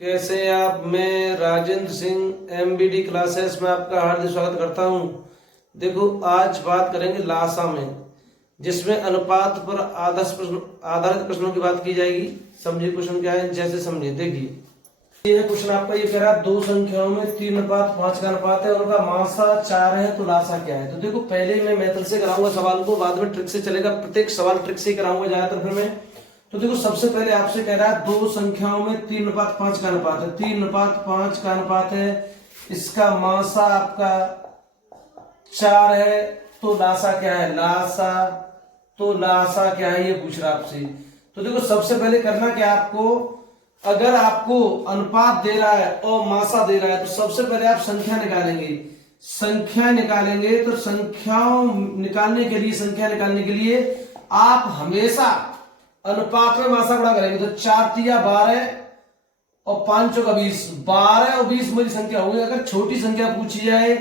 कैसे आप? मैं राजेंद्र सिंह एमबीडी क्लासेस में आपका हार्दिक स्वागत करता हूं। देखो, आज बात करेंगे लासा में, जिसमें अनुपात पर आधारित प्रश्नों की बात की जाएगी। समझिए क्वेश्चन क्या है, जैसे समझिए। देखिए, ये क्वेश्चन आपका ये कह रहा है दो संख्याओं में 3:5 का अनुपात है, उनका मासा 4 है, तो लासा क्या है। तो देखो, पहले मैं मेथड से कराऊंगा सवाल को, बाद में ट्रिक से चलेगा। प्रत्येक सवाल ट्रिक से कराऊंगा ज्यादातर फिर मैं। तो देखो, सबसे पहले आपसे कह रहा है दो संख्याओं में 3:5 का अनुपात है, 3:5 का अनुपात है, इसका मासा आपका 4 है, तो लासा क्या है। लासा क्या है, ये पूछ रहा आपसे। तो देखो, सबसे पहले करना क्या आपको, अगर आपको अनुपात दे रहा है और मासा दे रहा है, तो सबसे पहले आप संख्या निकालेंगे। तो संख्या निकालने के लिए आप हमेशा अनुपात में मासा गुणा करेंगे। तो 4 तिया 12 और 5 चौका 20, 12 और 20 मेरी संख्या होगी। अगर छोटी संख्या पूछी जाए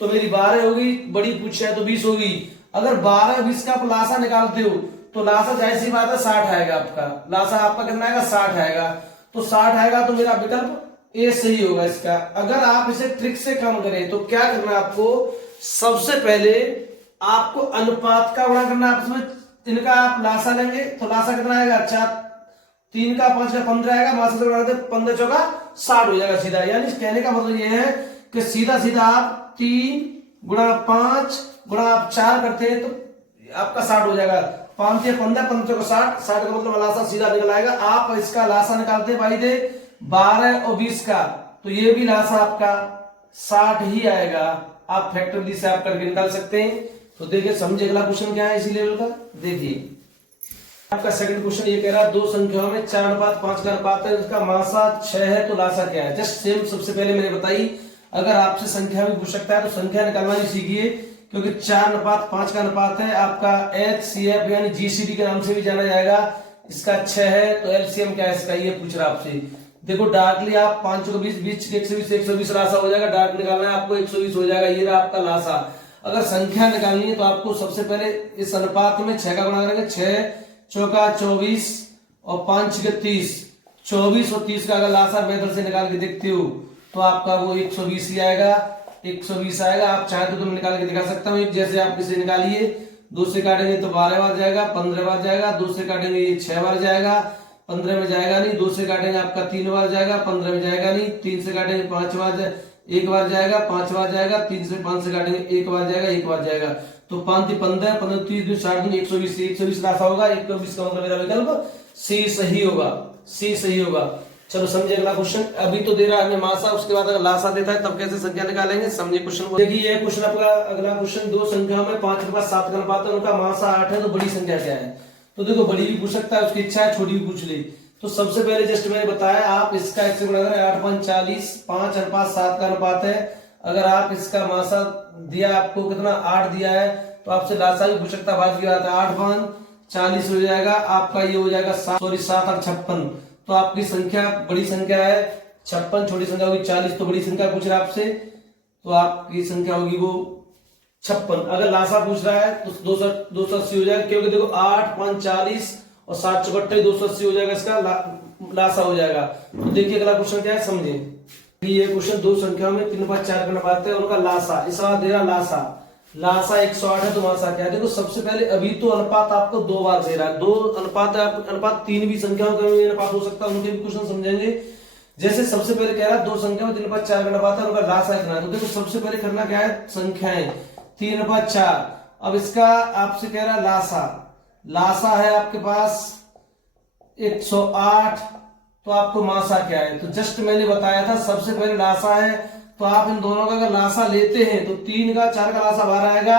तो मेरी 12 होगी, बड़ी पूछी जाए तो 20 होगी। अगर 12 और 20 का आप लासा निकालते हो तो लासा जाहिर सी बात है 60 आएगा। आपका लासा आपका कितना आएगा, 60 आएगा। तो 60 आएगा तो मेरा विकल्प ए सही होगा इसका। अगर आप इसे ट्रिक से कम करें तो क्या करना है आपको, सबसे पहले आपको अनुपात का गुणा करना है आपस में। इनका आप लासा लेंगे तो लासा कितना आएगा, 4 3 का 5 का 15 आएगा। मासा से गुणा करते 15 चौका 60 हो जाएगा सीधा। यानी कहने का मतलब ये है कि सीधा सीधा आप 3 गुणा 5 गुणा आप 4 करते हैं तो आपका 60 हो जाएगा। 5 से 15, 15 चौका 60, 60 का मतलब लासा सीधा निकल आएगा। आप इसका लासा निकालते भाई दे 12 और 20 का, तो ये भी लासा आपका 60 ही आएगा। आप फैक्टरली से आप करके निकाल सकते हैं। तो देखिए, समझिए अगला क्वेश्चन क्या है इसी लेवल का। देखिए, आपका सेकंड क्वेश्चन ये कह रहा है दो संख्याओं में 4:5 का अनुपात है, उसका मासा 6 है, तो लासा क्या है। जस्ट सेम सबसे पहले मैंने बताई, अगर आपसे संख्या भी पूछ सकता है तो संख्या निकालना ही सीखिए, क्योंकि 4:5 का अनुपात है आपका। HCF यानी GCD के नाम से भी जाना जाएगा। इसका 6 है, तो LCM क्या है इसका, ये पूछ रहा आपसे। देखो, डार्कली आप 5 को 20, 20 120 लासा हो जाएगा। डार्क निकालना है आपको, 120 हो जाएगा। ये रहा आपका लासा। अगर संख्या निकालनी है तो आपको सबसे पहले इस अनुपात में 6 का गुणा करेंगे। 6 चौका 24 और 5 के 30, 24 और 30 का अगर लासा मेथड से निकाल के देखते हो तो आपका वो 120 ही आएगा। 120 आएगा। आप चाहे तो तुम निकाल के दिखा सकता हूँ। जैसे आप इसे निकालिए, 2 से काटेंगे तो 12 बार जाएगा, 15 बार जाएगा। 2 से काटेंगे ये 6 बार जाएगा, 15 में जाएगा नहीं। 2 से काटेंगे आपका 3 बार जाएगा, 15 में जाएगा नहीं। 3 से काटेंगे 5 बार, 1 बार जाएगा, 5 बार जाएगा। 3 से 5 से काटेंगे 1 बार जाएगा, 1 बार जाएगा। तो 5 3 15, 15 30 2 60 2 120 लासा होगा। 120 का मतलब मेरा विकल्प सी सही होगा। चलो समझिए अगला क्वेश्चन। अभी तो दे रहा है मासा, उसके बाद अगर लासा देता है तब कैसे संख्या निकालेंगे, समझिए क्वेश्चन को। देखिए, ये क्वेश्चन आपका अगला क्वेश्चन, दो संख्याओं में 5:7 का अनुपात है, उनका मासा 8 है, तो बड़ी संख्या क्या है। तो देखो, बड़ी भी पूछ सकता है, उसकी इच्छा है छोटी भी पूछ ले। तो सबसे पहले जस्ट मैंने बताया, आप इसका 1 से गुणा करें। 8 5 40, 5:7 का अनुपात है। अगर आप इसका मासा दिया, आपको कितना 8 दिया है, तो आपसे लासा भी पूछ सकता है। बात की बात है, 8 5 40 हो जाएगा आपका। ये हो जाएगा 7 और 56। तो आपकी संख्या बड़ी संख्या है 56, छोटी संख्या होगी 40, तो बड़ी संख्या पूछ रहा है आपसे, तो आपकी संख्या होगी वो 56। अगर लासा पूछ रहा है तो 280 हो जाएगा, क्योंकि देखो 8 5 40 और 7 चौकट्टे 280 हो जाएगा, इसका लासा हो जाएगा। तो देखिए अगला क्वेश्चन क्या है, समझिए। ये क्वेश्चन दो संख्याओं में 3:4 का अनुपात है, उनका लासा, इस बार दे रहा लासा 108 है, तो मासा क्या है। देखो, सबसे पहले अभी तो अनुपात आपको 2 बार दे रहा है। 2 अनुपात है, अनुपात 3 भी संख्याओं का अनुपात हो सकता है, उनके भी क्वेश्चन समझेंगे। जैसे सबसे पहले कह रहा है दो संख्या में 3:4 का अनुपात है, उनका लासा इतना है। तो देखो, सबसे पहले करना क्या है, संख्याएं 3:4। अब इसका आपसे कह रहा है लासा है आपके पास 108, तो आपको मासा क्या है। तो जस्ट मैंने बताया था, सबसे पहले लासा है, तो आप इन दोनों का अगर लासा लेते हैं तो 3 का 4 का लासा 12 आएगा।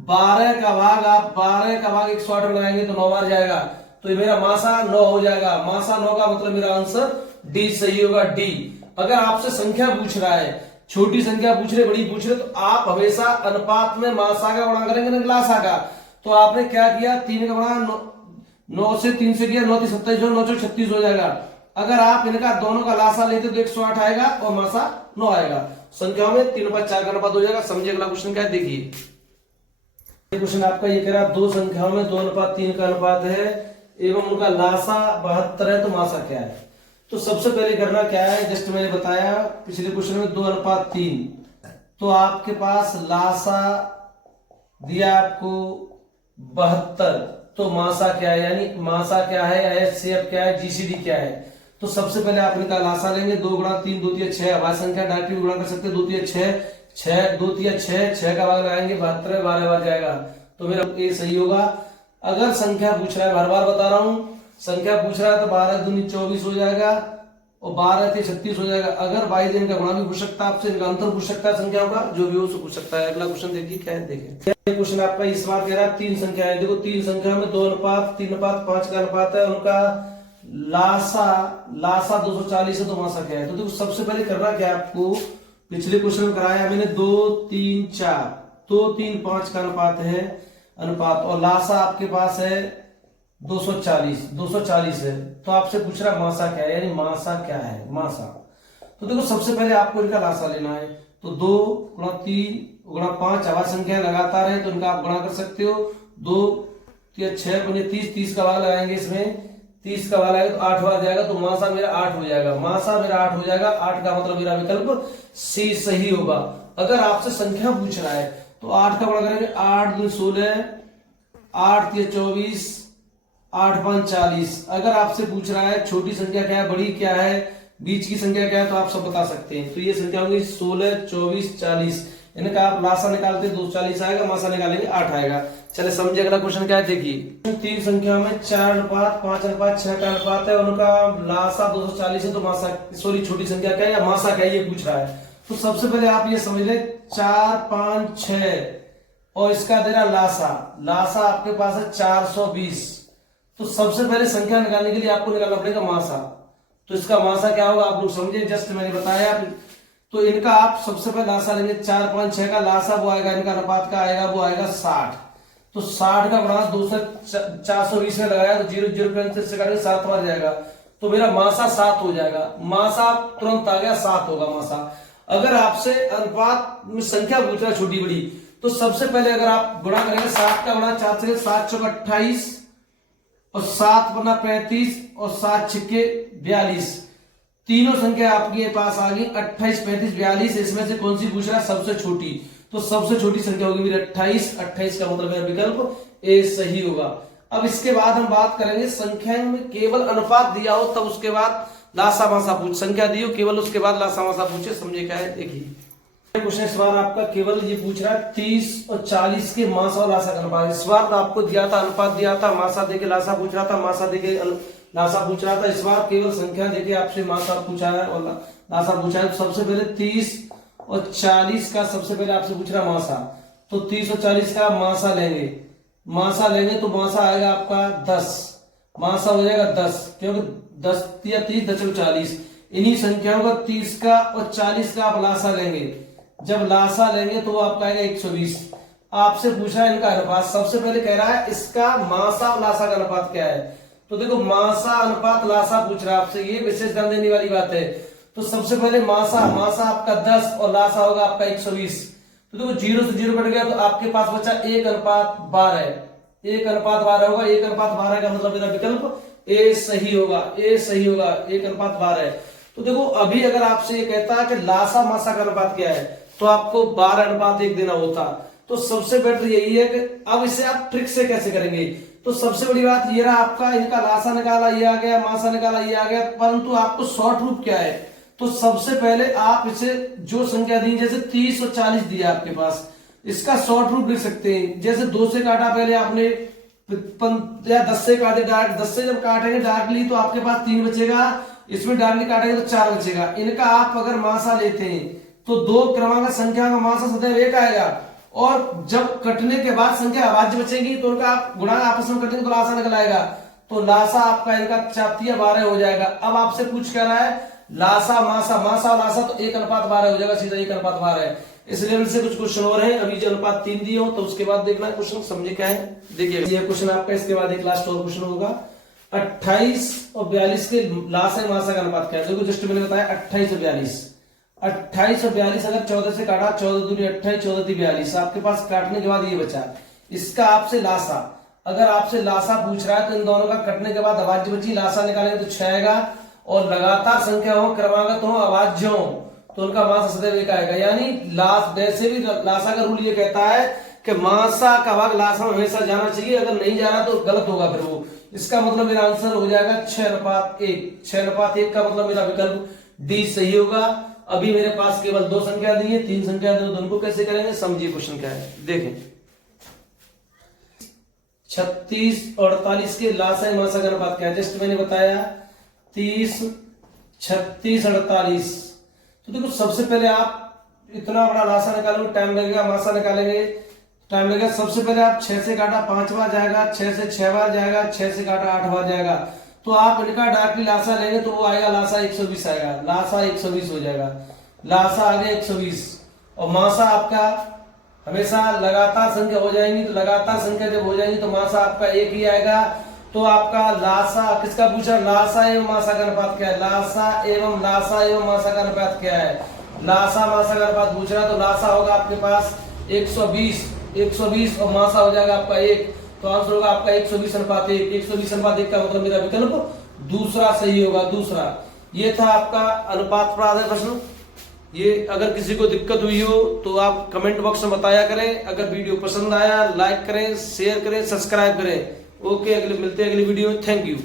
12 का भाग आप 108 में लगाएंगे तो 9 बार जाएगा, तो ये मेरा मासा 9 हो जाएगा। मासा 9 का मतलब मेरा आंसर डी सही होगा, डी। अगर आपसे संख्या पूछ रहा है, छोटी संख्या पूछ रहे, बड़ी पूछ रहे, तो आप हमेशा अनुपात में मासा का गुणा करेंगे ना लासा का। तो आपने क्या किया, 3 का गुणा 9 से 3 से किया, 9 3 27, 9 4 36 हो जाएगा। अगर आप इनका दोनों का लासा लेते तो 108 आएगा और मासा 9 आएगा। संख्याओं में 3:4 का अनुपात हो जाएगा। समझिए अगला क्वेश्चन क्या है, देखिए। क्वेश्चन आपका ये कह रहा है दो संख्याओं में 2:3 का अनुपात है एवं उनका लासा 72 है, तो मासा क्या है। तो सबसे पहले करना क्या है, जस्ट मैंने बताया पिछले क्वेश्चन में 2:3। तो आपके पास लासा दिया आपको 72, तो मासा क्या है, यानी मासा क्या है, एचसीएफ क्या है, जीसीडी क्या है। तो सबसे पहले आप इनका लासा लेंगे, 2 गुणा 3 2 3 6, अभाज्य संख्या डायरेक्टली गुणा कर सकते हैं, 2 3 6 6 2 3 6 6 का भाग लगाएंगे 72 12 बार जाएगा, तो मेरा ये सही होगा। अगर संख्या पूछ रहा है, बार बार बता रहा हूं, संख्या पूछ रहा है तो 12 दूनी 24 हो जाएगा और 12 × 36 हो जाएगा। अगर 22 दिन का गुणा भी पूछ सकता है आपसे, इनका अंतर पूछ सकता है संख्याओं का, जो भी हो उसको पूछ सकता है। अगला क्वेश्चन देखिए क्या है, देखिए क्वेश्चन आपका इस बार कह रहा है 3 संख्या है। देखो 3 संख्या में 2:3:5 का अनुपात है, उनका लासा 240 है, तो मासा क्या है। तो देखो सबसे पहले करना क्या है आपको, पिछले क्वेश्चन में कराया मैंने 2 3 4, 2 3 5 का अनुपात है, अनुपात, और लासा आपके पास है 240 है। तो आपसे पूछ रहा मासा क्या है, यानी मासा क्या है, मासा। तो देखो सबसे पहले आपको इनका लासा लेना है, तो 2 गुणा 3 गुणा 5 अभाज्य संख्या लगातार है, तो इनका आप गुणा कर सकते हो। 2 3 6 बने 30, 30 का भाग लगाएंगे इसमें, 30 का भाग लगाएंगे तो 8 बार जाएगा, तो मासा मेरा 8 हो जाएगा, मासा मेरा 8 हो जाएगा। 8 का मतलब मेरा विकल्प सी सही होगा। अगर आपसे संख्या पूछ रहा है तो 8 का गुणा करेंगे, 8 2 16, 8 3 24, 8 5 40। अगर आपसे पूछ रहा है छोटी संख्या क्या है, बड़ी क्या है, बीच की संख्या क्या है, तो आप सब बता सकते हैं। तो ये संख्या होंगी 16 24 40, इनका आप लासा निकालते 240 आएगा, मासा निकालेंगे 8 आएगा। चले समझे, अगला क्वेश्चन क्या है देखिए। 3 संख्या में 4:5:5:6 का अनुपात है, उनका लासा 240 है, तो मासा सॉरी छोटी संख्या क्या है या मासा क्या है ये पूछ रहा है। तो सबसे पहले आप ये समझ ले 4 5 6 और इसका दे रहा लासा आपके पास है 420। तो सबसे पहले संख्या निकालने के लिए आपको निकालना पड़ेगा मासा। तो इसका मासा क्या होगा आप लोग समझे, जस्ट मैंने बताया। तो इनका आप सबसे पहले लासा लेंगे, 4 5 6 का लासा वो आएगा, इनका अनुपात का आएगा वो आएगा 60। तो 60 का गुणा 420 में लगाया तो 0 0 से करेंगे 7 बार जाएगा, तो मेरा मासा 7 हो जाएगा। मासा तुरंत आ गया 7 होगा मासा। अगर आपसे अनुपात में संख्या पूछ रहा है छोटी बड़ी, तो सबसे पहले अगर आप गुणा करेंगे 7 का गुणा 4 से 7 चौका 28 और 7 बना 35 और 7 छिक्के 42। तीनों संख्या आपके पास आ गई 28 35 42। इसमें से कौन सी पूछ रहा है, सबसे छोटी। तो सबसे छोटी संख्या होगी मेरी 28। 28 का मतलब मेरा विकल्प ए सही होगा। अब इसके बाद हम बात करेंगे संख्या में केवल अनुपात दिया हो तब उसके बाद लासा मासा पूछ, संख्या दी हो केवल उसके बाद लासा मासा पूछे, समझे क्या है देखिए। क्वेश्चन इस बार आपका केवल ये पूछ रहा है 30 और 40 के मासा और लासा का अनुपात। इस बार तो आपको दिया था अनुपात दिया था, मासा देके लासा पूछ रहा था, मासा देके लासा पूछ रहा था। इस बार केवल संख्या देके आपसे मासा पूछा है और लासा पूछा है। तो सबसे पहले 30 और 40 का सबसे पहले आपसे पूछ रहा मासा, तो 30 और 40 का मासा लेंगे, मासा लेंगे तो मासा आएगा आपका 10, मासा हो जाएगा 10, क्योंकि 10 या 30 10 40। इन्हीं संख्याओं का 30 का और 40 का आप लासा लेंगे, जब लासा लेंगे तो वो आपका आएगा 120। आपसे पूछा है इनका अनुपात, सबसे पहले कह रहा है इसका मासा और लासा का अनुपात क्या है। तो देखो मासा अनुपात लासा पूछ रहा है आपसे, ये विशेष ध्यान देने वाली बात है। तो सबसे पहले मासा आपका 10 और लासा होगा आपका 120। तो देखो 0 से 0 कट गया तो आपके पास बचा 1:12। 1:12 होगा, 1:12 का मतलब मेरा विकल्प ए सही होगा, ए सही होगा, 1:12। तो देखो अभी अगर आपसे ये कहता है कि लासा मासा का अनुपात क्या है, तो आपको 12:1 देना होता। तो सबसे बेटर यही है कि अब इसे आप ट्रिक से कैसे करेंगे। तो सबसे बड़ी बात ये रहा आपका, इनका लासा निकाला ये आ गया, मासा निकाला ये आ गया, परंतु आपको शॉर्ट रूप क्या है। तो सबसे पहले आप इसे जो संख्या दी, जैसे 30 और 40 दिया आपके पास, इसका शॉर्ट रूप लिख सकते हैं। जैसे 2 से काटा पहले आपने या 10 से काटे डायरेक्ट, 10 से जब काटेंगे डायरेक्टली तो आपके पास 3 बचेगा, इसमें डायरेक्टली काटेंगे तो 4 बचेगा। इनका आप अगर मासा लेते हैं तो 2 क्रमांक संख्या का मासा सदैव 1 आएगा, और जब कटने के बाद संख्या अभाज्य बचेगी तो उनका आप गुणा आपस में कटेंगे तो लासा निकल आएगा। तो लासा आपका इनका 4×12 हो जाएगा। अब आपसे पूछ क्या रहा है, लासा मासा, मासा और लासा, तो 1:12 हो जाएगा, सीधा 1:12। इस लेवल से कुछ क्वेश्चन और हैं, अभी जो अनुपात 3 दिए हो तो उसके बाद देखना क्वेश्चन, समझे क्या है देखिए। ये क्वेश्चन आपका, इसके बाद एक लास्ट और क्वेश्चन होगा। 28 और 42 के लासा मासा का अनुपात क्या है। देखो जस्ट मैंने बताया 28 और 42। 28 और 42 अगर 14 से काटा, 14 दूनी 28, 14 × 42, आपके पास काटने के बाद ये बचा। इसका आपसे लासा, अगर आपसे लासा पूछ रहा है तो इन दोनों का कटने के बाद अभाज्य बची, लासा निकालेंगे तो 6 आएगा, और लगातार संख्या हो, क्रमागत हो, अभाज्य हो, तो उनका मासा सदैव एक आएगा। यानी वैसे भी लासा का रूल ये कहता है कि मासा का भाग लासा में हमेशा जाना चाहिए, अगर नहीं जा रहा तो गलत होगा फिर वो। इसका मतलब मेरा आंसर हो जाएगा 6:1। 6:1 का मतलब मेरा विकल्प डी सही होगा। अभी मेरे पास केवल 2 संख्या दी है, 3 संख्या दी, तो उनको कैसे करेंगे समझिए क्वेश्चन क्या है, देखें। 36 और 48 के लासा मासा का अनुपात क्या है, जस्ट मैंने बताया 30, 36, 48। तो देखो सबसे पहले आप इतना बड़ा लासा निकालोगे, टाइम लगेगा, मासा निकालेंगे टाइम लगेगा। सबसे पहले आप 6 से काटा 5 बार जाएगा, 6 से 6 बार जाएगा, 6 से काटा 8 बार जाएगा, तो आप इनका डायरेक्टली लासा लेंगे तो वो आएगा लासा 120 आएगा, लासा 120 हो जाएगा, लासा आ गया 120। और मासा आपका हमेशा लगातार संख्या हो जाएंगी, तो लगातार संख्या जब हो जाएंगी तो मासा आपका एक ही आएगा। तो आपका लासा किसका पूछा, लासा एवं मासा का अनुपात क्या है, लासा एवं मासा का अनुपात क्या है, लासा मासा का अनुपात पूछ रहा है, तो लासा होगा आपके पास 120 और मासा हो जाएगा आपका 1, तो आंसर होगा आपका 120:1। 120:1 का मतलब मेरा विकल्प दूसरा सही होगा, दूसरा। ये था आपका अनुपात पर आधारित प्रश्न। ये अगर किसी को दिक्कत हुई हो तो आप कमेंट बॉक्स में बताया करें। अगर वीडियो पसंद आया लाइक करें, शेयर करें, सब्सक्राइब करें। ओके, अगले मिलते हैं अगली वीडियो में। Thank you.